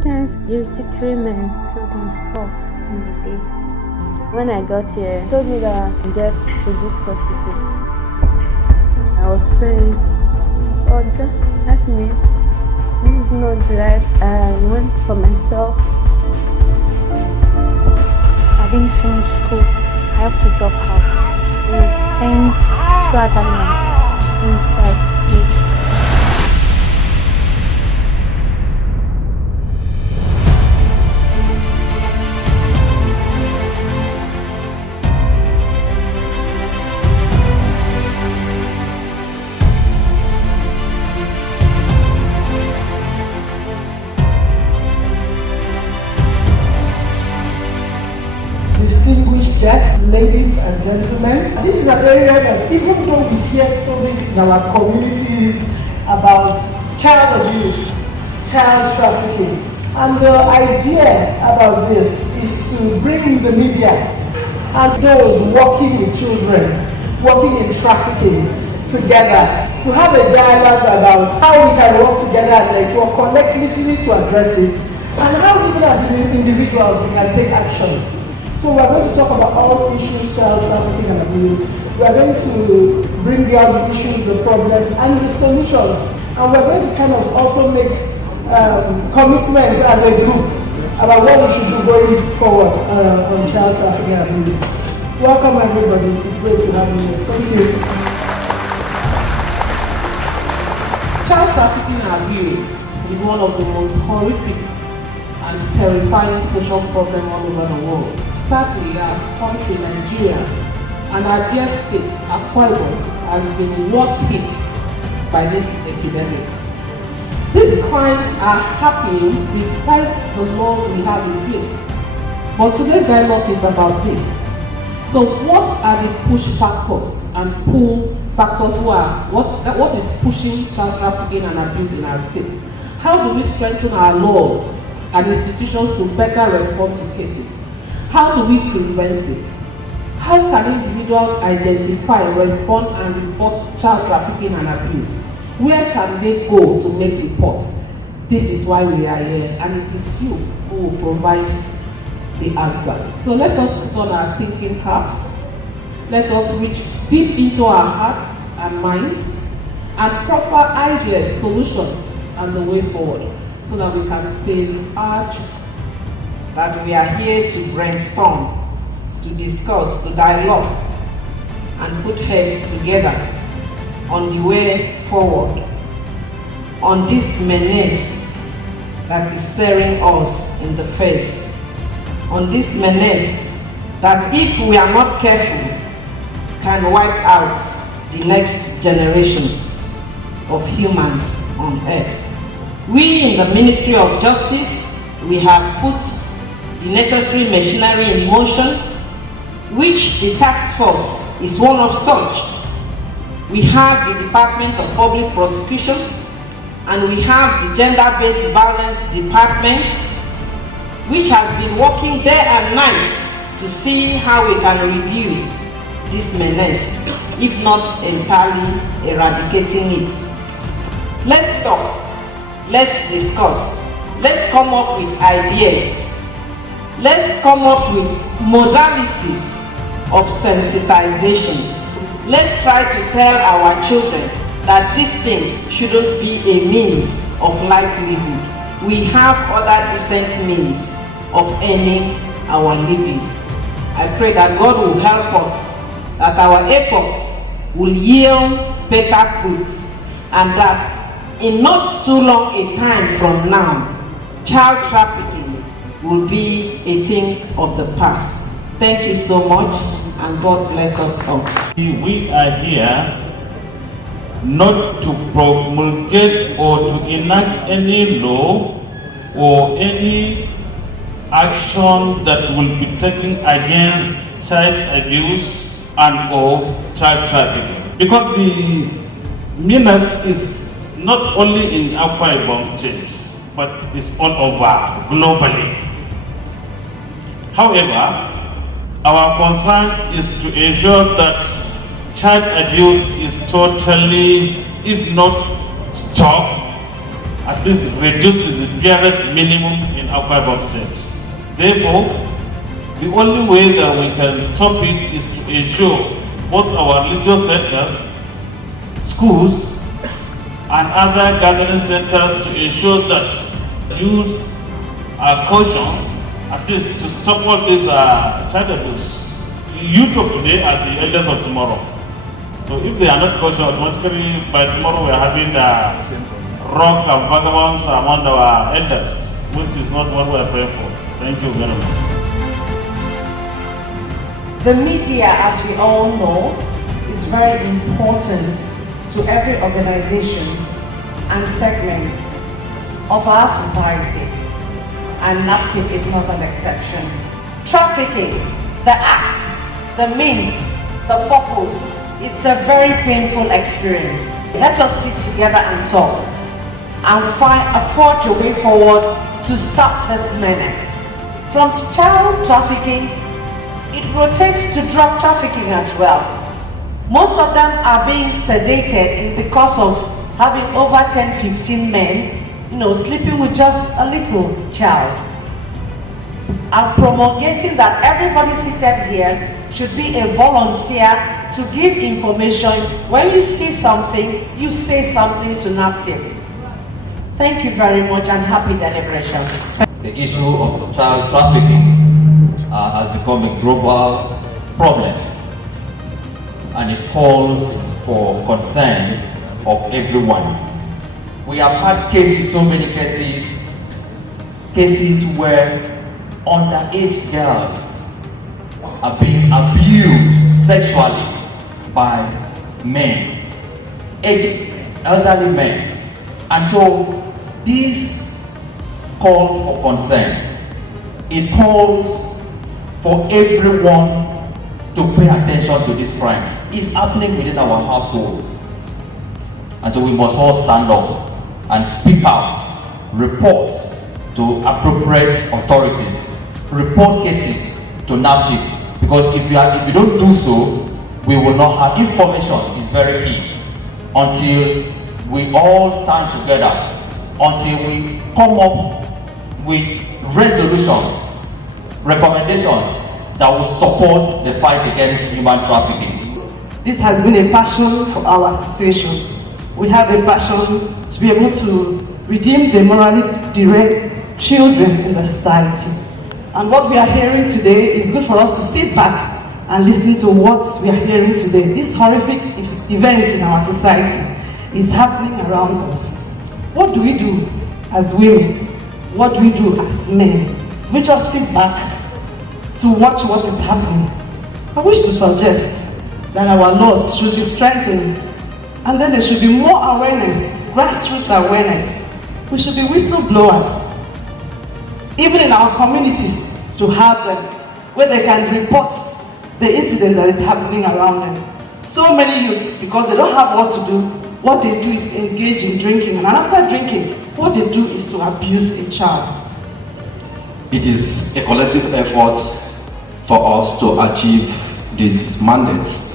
Sometimes you see 3 men, sometimes 4 in a day. When I got here, they told me that I'm there to do prostitute. I was praying, God, just help me. This is not life I want for myself. I didn't finish school. I have to drop out. We spent 2 other nights inside sleep. Distinguished guests, ladies and gentlemen, this is an area that even though we hear stories in our communities about child abuse, child trafficking, and the idea about this is to bring the media and those working with children, working in trafficking together, to have a dialogue about how we can work together and network collectively to address it, and how even as individuals we can take action. So we are going to talk about all issues, child trafficking and abuse. We are going to bring out the issues, the problems, and the solutions. And we are going to kind of also make commitments as a group about what we should do going forward on child trafficking and abuse. Welcome everybody. It's great to have you here. Thank you. Child trafficking and abuse is one of the most horrific and terrifying social problems all over the world. Sadly, our country, Nigeria, and our dear state, Akwa Ibom, has been worst hit by this epidemic. These crimes are happening despite the laws we have in place. But today's dialogue is about this. So what are the push factors and pull factors what is pushing child trafficking and abuse in our state? How do we strengthen our laws and institutions to better respond to cases? How do we prevent it? How can individuals identify, respond, and report child trafficking and abuse? Where can they go to make reports? This is why we are here, and it is you who will provide the answers. So let us put on our thinking caps. Let us reach deep into our hearts and minds and proffer ideas, solutions, and the way forward so that we can save our children. That we are here to brainstorm, to discuss, to dialogue, and put heads together on the way forward, on this menace that is staring us in the face, on this menace that, if we are not careful, can wipe out the next generation of humans on earth. We in the Ministry of Justice, we have put the necessary machinery in motion, which the task force is one of such. We have the Department of Public Prosecution, and we have the Gender-Based Violence Department, which has been working day and night to see how we can reduce this menace, if not entirely eradicating it. Let's talk, let's discuss, let's come up with ideas. Let's come up with modalities of sensitization. Let's try to tell our children that these things shouldn't be a means of livelihood. We have other decent means of earning our living. I pray that God will help us, that our efforts will yield better fruits, and that in not too long a time from now, child trafficking will be a thing of the past. Thank you so much, and God bless us all. We are here not to promulgate or to enact any law or any action that will be taken against child abuse and or child trafficking. Because the menace is not only in Akwa Ibom State, but it's all over globally. However, our concern is to ensure that child abuse is totally, if not stopped, at least reduced to the barest minimum in alcohol sales. Therefore, the only way that we can stop it is to ensure both our religious centers, schools, and other gathering centers to ensure that youth are cautioned, at least to stop all these child abuse. Youth of today are the elders of tomorrow. So if they are not cautioned, automatically by tomorrow we are having rock and vagabonds among our elders, which is not what we are praying for. Thank you very much. The media, as we all know, is very important to every organization and segment of our society, and NAPTIP is not an exception. Trafficking, the act, the means, the purpose, it's a very painful experience. Let us sit together and talk and forge a way forward to stop this menace. From child trafficking, it rotates to drug trafficking as well. Most of them are being sedated because of having over 10-15 men, sleeping with just a little child. I'm promulgating that everybody seated here should be a volunteer to give information. When you see something, you say something to NAPTIP. Thank you very much and happy deliberation. The issue of child trafficking has become a global problem, and it calls for concern of everyone. We have had cases, so many cases where underage girls are being abused sexually by men, elderly men. And so this calls for concern. It calls for everyone to pay attention to this crime. It's happening within our household. And so we must all stand up and speak out, report to appropriate authorities, report cases to NAPTIP, because if you don't do so, we will not have information. Is very key. Until we all stand together, until we come up with resolutions, recommendations that will support the fight against human trafficking. This has been a passion for our association. We have a passion to be able to redeem the morally deranged children in the society. And what we are hearing today is good for us to sit back and listen to what we are hearing today. This horrific event in our society is happening around us. What do we do as women? What do we do as men? We just sit back to watch what is happening. I wish to suggest that our laws should be strengthened, and then there should be more awareness, grassroots awareness. We should be whistleblowers, even in our communities, to have them, where they can report the incident that is happening around them. So many youths, because they don't have what to do, what they do is engage in drinking, and after drinking, what they do is to abuse a child. It is a collective effort for us to achieve these mandates.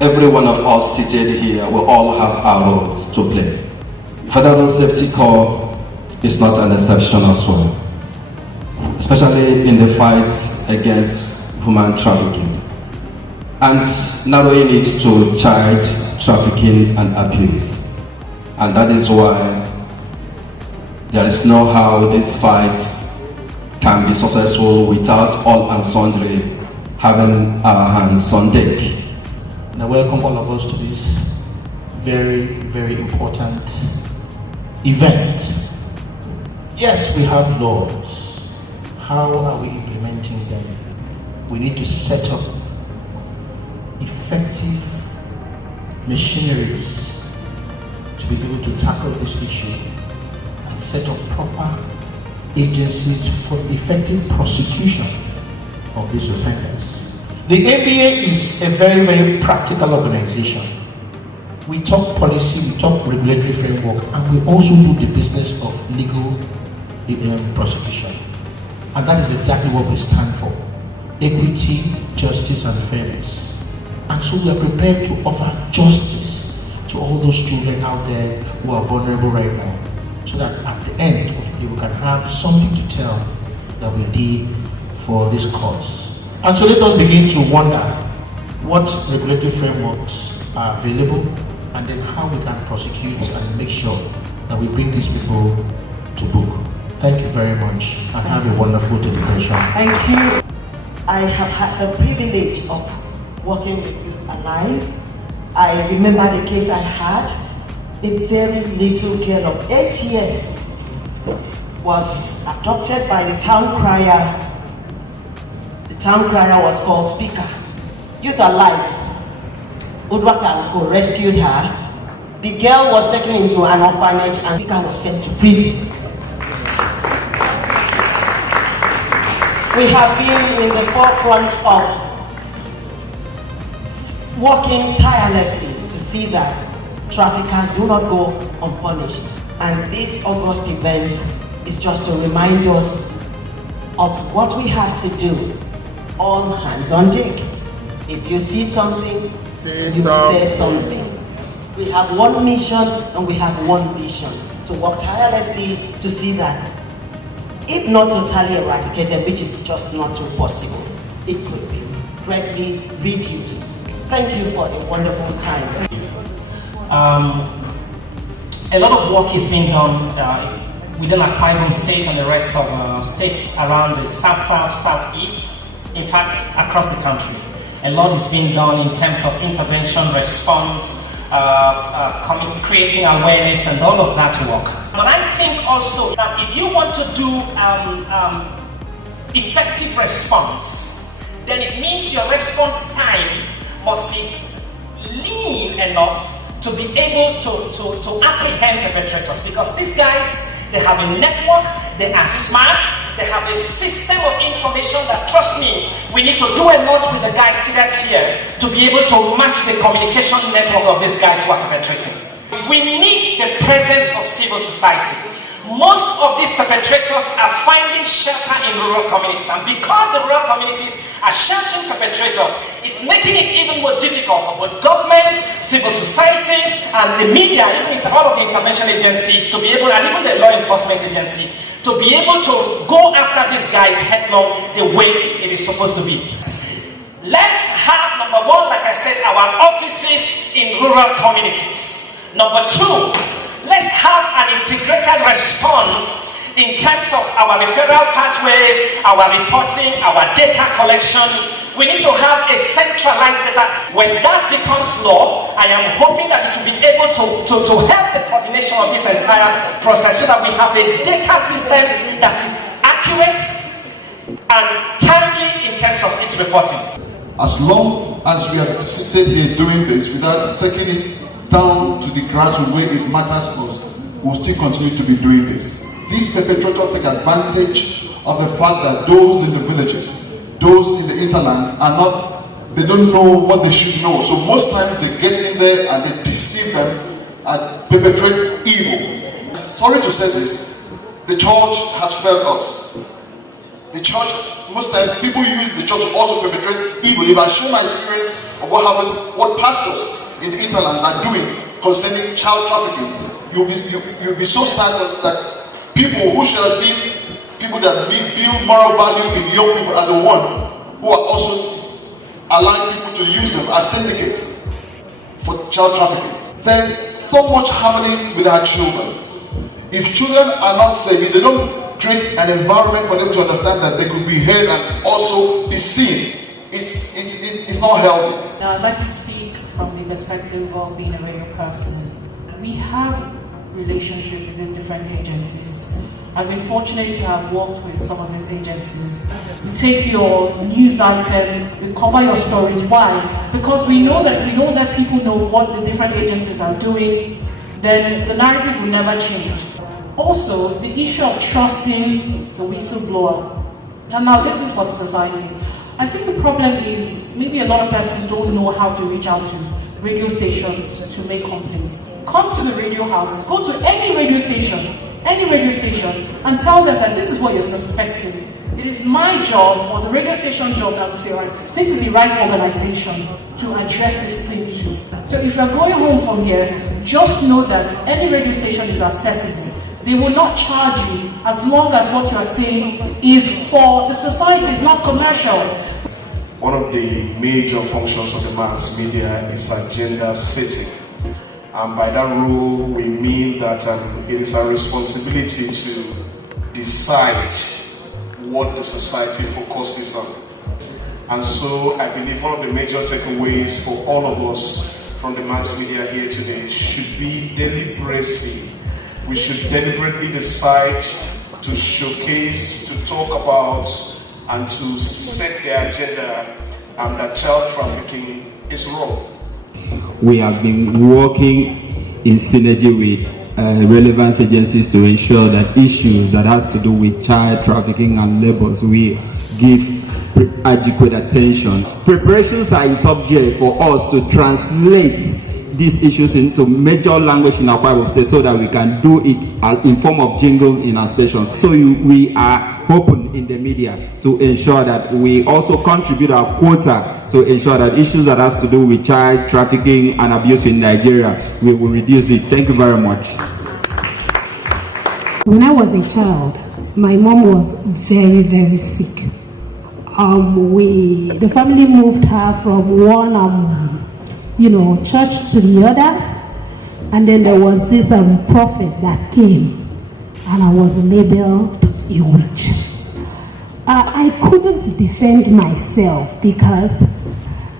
Every one of us seated here will all have our roles to play. Federal Safety Corps is not an exception as well, especially in the fight against human trafficking and narrowing it to child trafficking and abuse. And that is why there is no how this fight can be successful without all and sundry having our hands on deck. And I welcome all of us to this very, very important event. Yes, we have laws. How are we implementing them? We need to set up effective machineries to be able to tackle this issue and set up proper agencies for effective prosecution of these offenders. The ABA is a very, very practical organization. We talk policy, we talk regulatory framework, and we also do the business of legal prosecution. And that is exactly what we stand for: equity, justice, and fairness. And so we are prepared to offer justice to all those children out there who are vulnerable right now, so that at the end of the day we can have something to tell that we did for this cause. And so let us begin to wonder what regulatory frameworks are available, and then how we can prosecute and make sure that we bring these people to book. Thank you very much, and have a wonderful deliberation. Thank you. I have had the privilege of working with Youth Alive. I remember the case I had. A very little girl of 8 years was adopted by the town crier. The town crier was called Speaker. Youth Alive, Udwakanko rescued her. The girl was taken into an orphanage and Speaker was sent to prison. We have been in the forefront of working tirelessly to see that traffickers do not go unpunished. And this August event is just to remind us of what we had to do. All hands on deck. If you see something, you say something. We have one mission and we have one vision to work tirelessly to see that, if not totally eradicated, which is just not too possible, it could be greatly reduced. Thank you for a wonderful time. A lot of work is being done within Akwa Ibom State and the rest of states around the south, southeast, in fact, across the country. A lot is being done in terms of intervention, response, creating awareness and all of that work. But I think also that if you want to do effective response, then it means your response time must be lean enough to be able to apprehend perpetrators, because these guys, they have a network, they are smart, they have a system of information that, trust me, we need to do a lot with the guys seated here to be able to match the communication network of these guys who are perpetrating. We need the presence of civil society. Most of these perpetrators are finding shelter in rural communities, and because the rural communities are sheltering perpetrators, it's making it even more difficult for both government, civil society, and the media, even all of the intervention agencies to be able, and even the law enforcement agencies, to be able to go after these guys headlong the way it is supposed to be. Let's have, number one, like I said, our offices in rural communities. Number two, let's have an integrated response in terms of our referral pathways, our reporting, our data collection. We need to have a centralized data. When that becomes law, I am hoping that it will be able to help the coordination of this entire process, so that we have a data system that is accurate and timely in terms of its reporting. As long as we are sitting here doing this without taking it down to the grassroots where it matters most, we'll still continue to be doing this. These perpetrators take advantage of the fact that those in the villages, those in the hinterlands they don't know what they should know. So most times they get in there and they deceive them and perpetrate evil. Sorry to say this, the church has failed us. The church, most times people use the church to also perpetrate evil. If I share my experience of what happened, what pastors in the hinterlands are doing concerning child trafficking, you'll be so sad that people who should have been people that build moral value in young people are the one who are also allowing people to use them as syndicates for child trafficking. There's so much happening with our children. If children are not safe, if they don't create an environment for them to understand that they could be heard and also be seen, it's not healthy. Now I'd like to speak from the perspective of being a radio person. We have relationship with these different agencies. I've been fortunate to have worked with some of these agencies. We take your news item, we cover your stories. Why? Because we know that people know what the different agencies are doing, then the narrative will never change. Also, the issue of trusting the whistleblower. And now this is for the society. I think the problem is maybe a lot of persons don't know how to reach out to radio stations to make complaints. Come to the radio houses, go to any radio station, and tell them that this is what you're suspecting. It is my job, or the radio station job, now to say, right, this is the right organization to address this thing too. So if you're going home from here, just know that any radio station is accessible. They will not charge you as long as what you are saying is for the society, it's not commercial. One of the major functions of the mass media is agenda setting. And by that rule, we mean that it is our responsibility to decide what the society focuses on. And so I believe one of the major takeaways for all of us from the mass media here today should be deliberacy. We should deliberately decide to showcase, to talk about, and to set the agenda that child trafficking is wrong. We have been working in synergy with relevant agencies to ensure that issues that has to do with child trafficking and labors, we give adequate attention. Preparations are in top gear for us to translate these issues into major language in our 5 states so that we can do it in form of jingle in our stations. So we are open in the media to ensure that we also contribute our quota to ensure that issues that has to do with child trafficking and abuse in Nigeria, we will reduce it. Thank you very much. When I was a child, my mom was very, very sick. The family moved her from one church to the other, and then there was this prophet that came, and I was labeled a witch. I couldn't defend myself because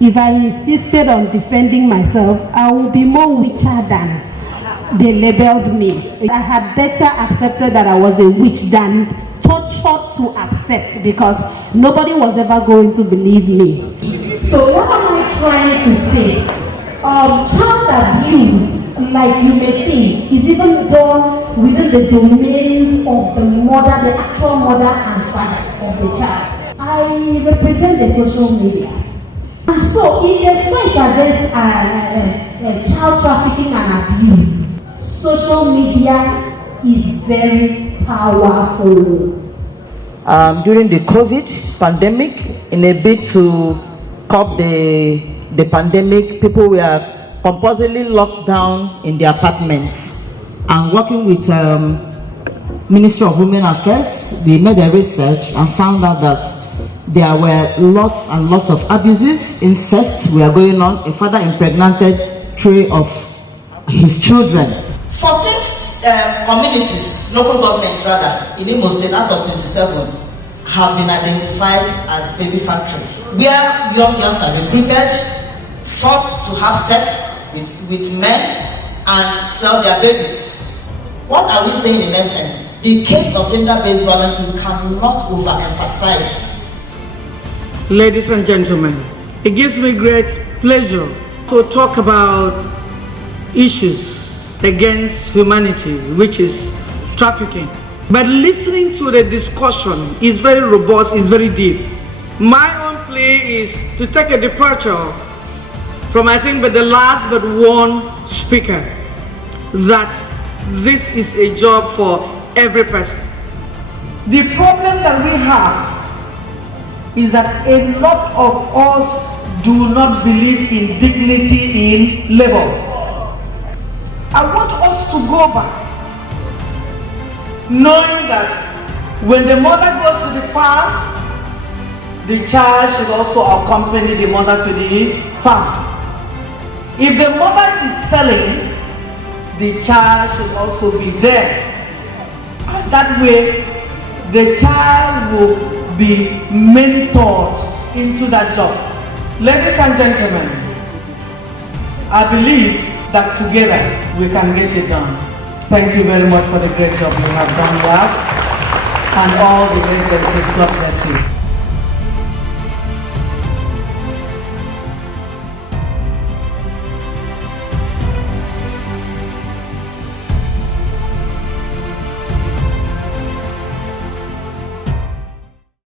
if I insisted on defending myself, I would be more witcher than they labeled me. I had better accepted that I was a witch than tortured to accept, because nobody was ever going to believe me. So what am I trying to say? Child abuse, like you may think, is even done within the domains of the mother, the actual mother and father of the child. I represent the social media. And so in the fight against child trafficking and abuse, social media is very powerful. During the COVID pandemic, in a bid to curb the pandemic, people were compulsorily locked down in their apartments. And working with Ministry of Women Affairs, we made a research and found out that there were lots and lots of abuses, incest were going on. A father impregnated 3 of his children. 14 communities, local governments rather, in Imo State out of 27 have been identified as baby factories, where young girls are recruited, forced to have sex with men and sell their babies. What are we saying in essence? The case of gender-based violence we cannot overemphasize. Ladies and gentlemen, it gives me great pleasure to talk about issues against humanity, which is trafficking. But listening to the discussion is very robust, is very deep. My own plea is to take a departure from, I think, but the last but one speaker, that this is a job for every person. The problem that we have is that a lot of us do not believe in dignity in labor. I want us to go back, knowing that when the mother goes to the farm, the child should also accompany the mother to the farm. If the mother is selling, the child should also be there. And that way, the child will be mentored into that job. Ladies and gentlemen, I believe that together we can get it done. Thank you very much for the great job you have done, and all the great blessings. God bless you.